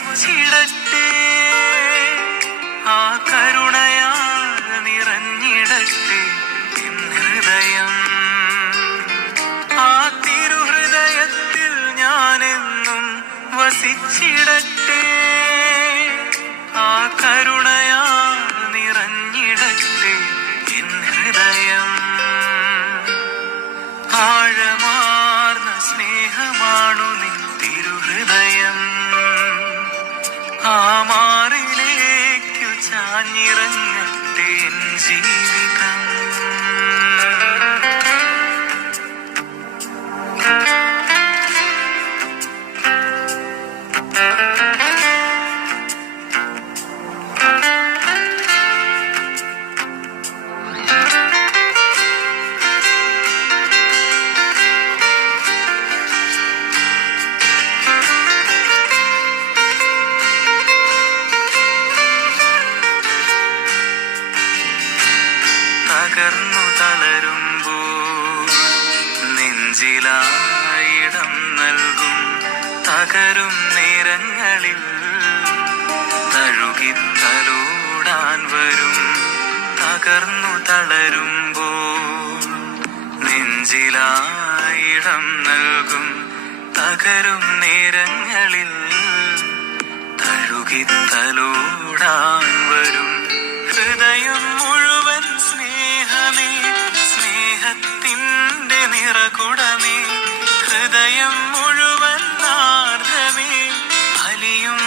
വസിച്ചിടട്ടെ. ആ കരുണയാൽ നിറഞ്ഞിടട്ടെ എൻ ഹൃദയം. ആ തിരുഹൃദയത്തിൽ ഞാനെന്നും വസിച്ചിടട്ടെ. ആ കരുണയാൽ നിറഞ്ഞിടട്ടെ എൻ ഹൃദയം. ആഴമാർന്ന സ്നേഹമാണു നിൻ തിരുഹൃദയം. ആ മാറിലേക്കു ചാഞ്ഞിറങ്ങട്ടെ എൻ ജീവിതം. തകർന്നു തളരുമ്പോൾ നെഞ്ചിലായിടം നൽകും. തകരും നേരങ്ങളിൽ തഴുകിത്തലോടാൻ വരും. തകർന്നു തളരുമ്പോൾ നെഞ്ചിലായിടം നൽകും. തകരും നേരങ്ങളിൽ തഴുകിത്തലോടാൻ വരും. ഹൃദയം മുഴുവൻ സ്നേഹമേ, സ്നേഹത്തിൻ്റെ നിറകുടമേ. ഹൃദയം മുഴുവൻ ആർദ്രമേ, അലിയും